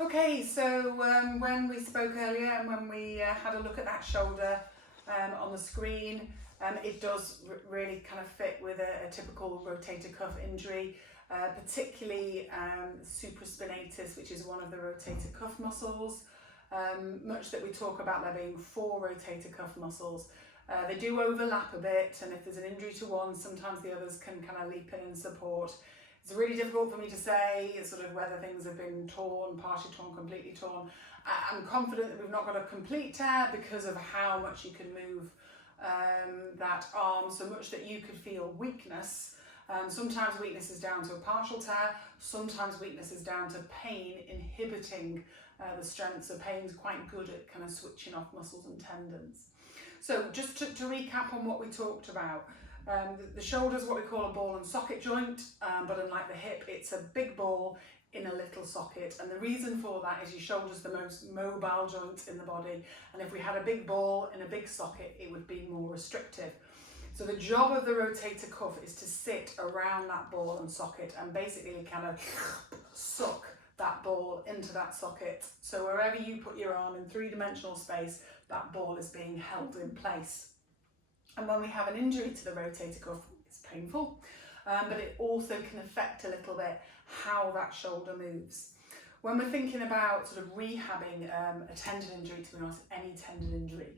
Okay, so when we spoke earlier and when we had a look at that shoulder on the screen, it does really kind of fit with a typical rotator cuff injury, particularly supraspinatus, which is one of the rotator cuff muscles. Much that we talk about there being 4 rotator cuff muscles. They do overlap a bit, and if there's an injury to one, sometimes the others can kind of leap in and support. It's really difficult for me to say sort of whether things have been torn, partially torn, completely torn. I'm confident that we've not got a complete tear because of how much you can move that arm, so much that you could feel weakness. Sometimes weakness is down to a partial tear, sometimes weakness is down to pain inhibiting the strength, so pain's quite good at kind of switching off muscles and tendons. So just to recap on what we talked about, the shoulder is what we call a ball and socket joint, but unlike the hip, it's a big ball in a little socket. And the reason for that is your shoulder's the most mobile joint in the body. And if we had a big ball in a big socket, it would be more restrictive. So the job of the rotator cuff is to sit around that ball and socket and basically kind of suck that ball into that socket. So wherever you put your arm in 3-dimensional space, that ball is being held in place. And when we have an injury to the rotator cuff, it's painful, but it also can affect a little bit how that shoulder moves. When we're thinking about sort of rehabbing a tendon injury, to be honest, any tendon injury,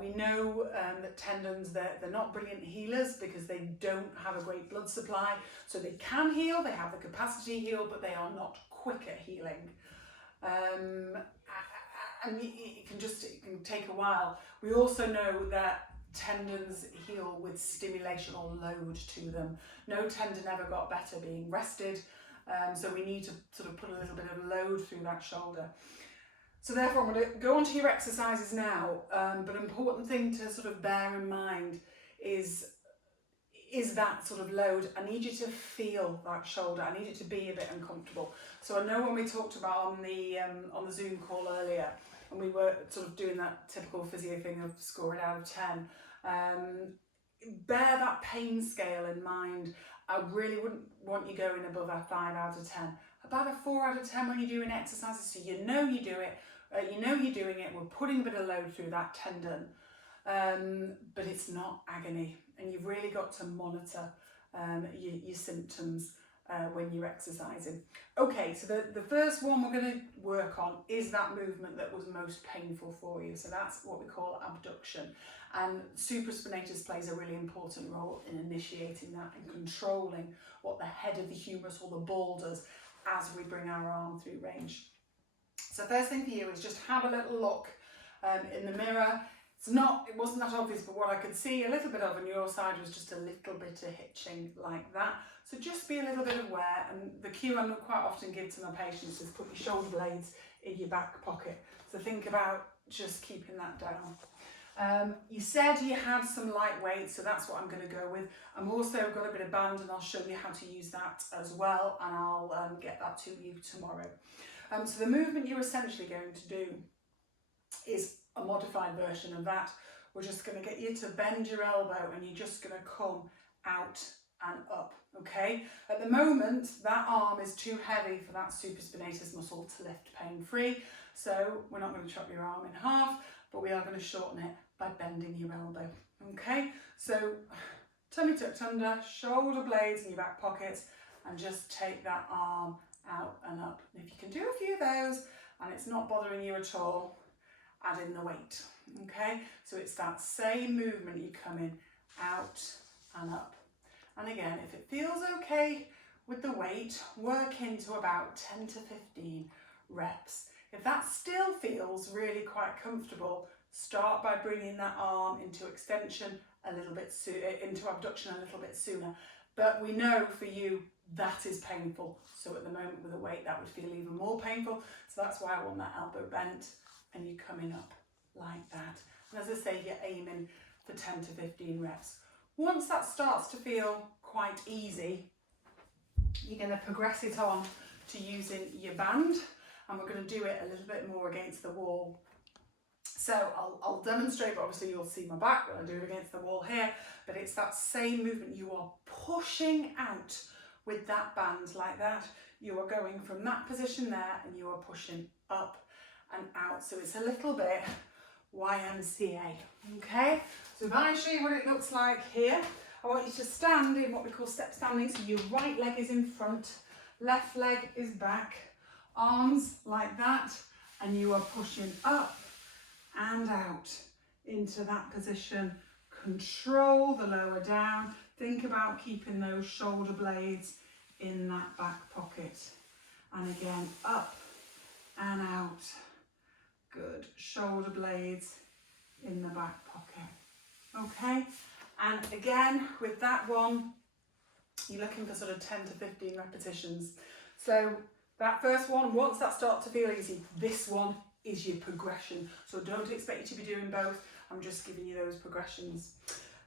we know that tendons, they're not brilliant healers because they don't have a great blood supply. So they can heal, they have the capacity to heal, but they are not quick at healing. And it can take a while. We also know that tendons heal with stimulation or load to them. No tendon ever got better being rested, so we need to sort of put a little bit of load through that shoulder. So therefore I'm going to go on to your exercises now, but an important thing to sort of bear in mind is that sort of load. I need you to feel that shoulder. I need it to be a bit uncomfortable. So I know when we talked about on the Zoom call earlier, and we were sort of doing that typical physio thing of score it out of 10, bear that pain scale in mind. I really wouldn't want you going above a 5 out of 10. About a 4 out of 10 when you're doing exercises, so you know you do it, you know you're doing it, we're putting a bit of load through that tendon, but it's not agony, and you've really got to monitor your symptoms when you're exercising. Okay, so the first one we're going to work on is that movement that was most painful for you. So that's what we call abduction. And supraspinatus plays a really important role in initiating that and controlling what the head of the humerus or the ball does as we bring our arm through range. So first thing for you is just have a little look in the mirror. It wasn't that obvious, but what I could see a little bit of on your side was just a little bit of hitching like that. So just be a little bit aware, and the cue I quite often give to my patients is put your shoulder blades in your back pocket. So think about just keeping that down. You said you had some light weights, so that's what I'm going to go with. I'm also got a bit of band, and I'll show you how to use that as well, and I'll get that to you tomorrow. So the movement you're essentially going to do is a modified version of that. We're just going to get you to bend your elbow, and you're just going to come out and up, okay? At the moment, that arm is too heavy for that supraspinatus muscle to lift pain-free, so we're not going to chop your arm in half, but we are going to shorten it by bending your elbow, okay? So tummy tucked under, shoulder blades in your back pockets, and just take that arm out and up. And if you can do a few of those and it's not bothering you at all, add in the weight, okay? So it's that same movement, you come in, out and up. And again, if it feels okay with the weight, work into about 10 to 15 reps. If that still feels really quite comfortable, start by bringing that arm into extension a little bit into abduction a little bit sooner. But we know for you that is painful. So at the moment with a weight, that would feel even more painful. So that's why I want that elbow bent and you coming up like that. And as I say, you're aiming for 10 to 15 reps. Once that starts to feel quite easy, you're going to progress it on to using your band, and we're going to do it a little bit more against the wall. So I'll demonstrate, but obviously you'll see my back when I do it against the wall here, but it's that same movement. You are pushing out with that band like that. you are going from that position there and you are pushing up and out. So it's a little bit YMCA, okay? So if I show you what it looks like here, I want you to stand in what we call step standing. So your right leg is in front, left leg is back, arms like that, and you are pushing up and out into that position. Control the lower down. Think about keeping those shoulder blades in that back pocket. And again, up and out. Good. Shoulder blades in the back pocket. Okay. And again, with that one, you're looking for sort of 10 to 15 repetitions. So that first one, once that starts to feel easy, this one is your progression. So don't expect you to be doing both. I'm just giving you those progressions.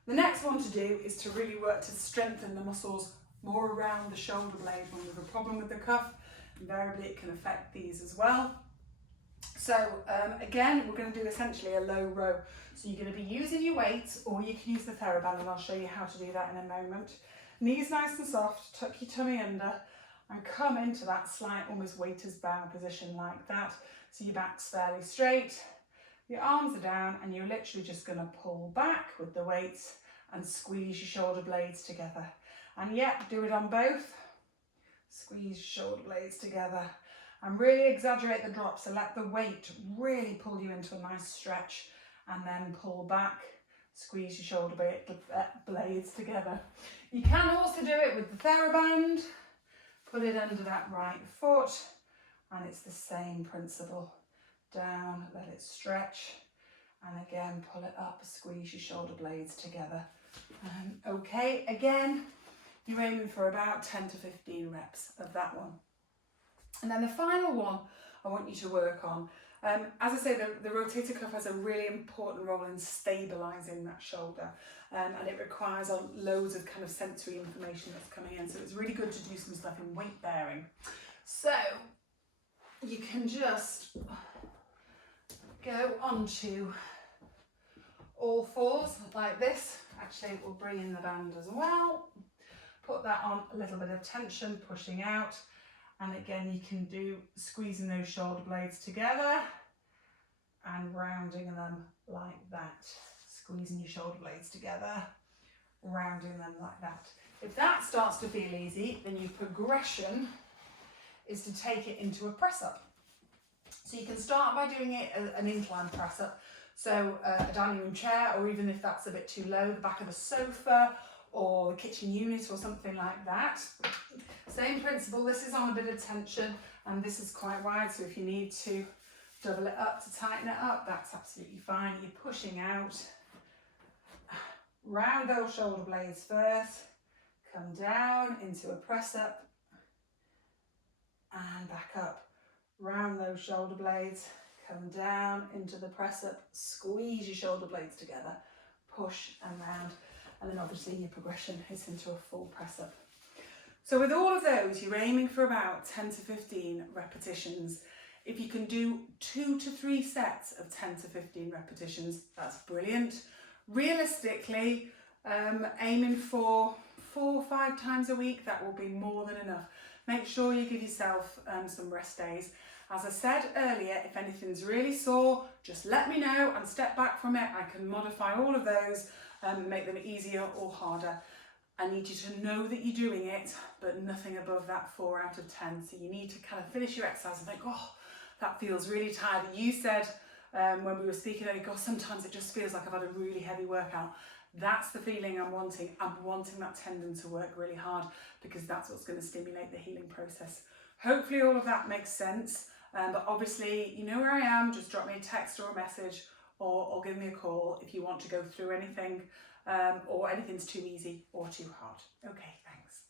The next one to do is to really work to strengthen the muscles more around the shoulder blade. When we have a problem with the cuff, invariably it can affect these as well. So again, we're going to do essentially a low row. So you're going to be using your weights, or you can use the TheraBand, and I'll show you how to do that in a moment. Knees nice and soft, tuck your tummy under, and come into that slight, almost waiter's bow position like that. So your back's fairly straight, your arms are down, and you're literally just going to pull back with the weights and squeeze your shoulder blades together. And yep, do it on both. Squeeze your shoulder blades together. And really exaggerate the drop, so let the weight really pull you into a nice stretch, and then pull back, squeeze your shoulder blades together. You can also do it with the TheraBand. Put it under that right foot, and it's the same principle. Down, let it stretch, and again pull it up, squeeze your shoulder blades together. Okay, again, you're aiming for about 10 to 15 reps of that one. And then the final one I want you to work on, as I say, the rotator cuff has a really important role in stabilising that shoulder, and it requires loads of kind of sensory information that's coming in, so it's really good to do some stuff in weight bearing. So you can just go onto all fours like this. Actually, we'll bring in the band as well. Put that on, a little bit of tension, pushing out. And again, you can do squeezing those shoulder blades together and rounding them like that. Squeezing your shoulder blades together, rounding them like that. If that starts to feel easy, then your progression is to take it into a press up. So you can start by doing it an incline press up. So a dining room chair, or even if that's a bit too low, the back of a sofa or the kitchen unit or something like that. Same principle, this is on a bit of tension and this is quite wide, so if you need to double it up to tighten it up, that's absolutely fine. You're pushing out, round those shoulder blades first, come down into a press up and back up. Round those shoulder blades, come down into the press up, squeeze your shoulder blades together, push and round, and then obviously your progression is into a full press up. So with all of those, you're aiming for about 10 to 15 repetitions. If you can do 2 to 3 sets of 10 to 15 repetitions, that's brilliant. Realistically, aiming for 4 or 5 times a week, that will be more than enough. Make sure you give yourself some rest days. As I said earlier, if anything's really sore, just let me know and step back from it. I can modify all of those and make them easier or harder. I need you to know that you're doing it, but nothing above that 4 out of 10. So you need to kind of finish your exercise and think, oh, that feels really tired. You said when we were speaking earlier, God, sometimes it just feels like I've had a really heavy workout. That's the feeling I'm wanting. I'm wanting that tendon to work really hard because that's what's going to stimulate the healing process. Hopefully all of that makes sense. But obviously, you know where I am. Just drop me a text or a message or give me a call if you want to go through anything or anything's too easy or too hard. Okay, thanks.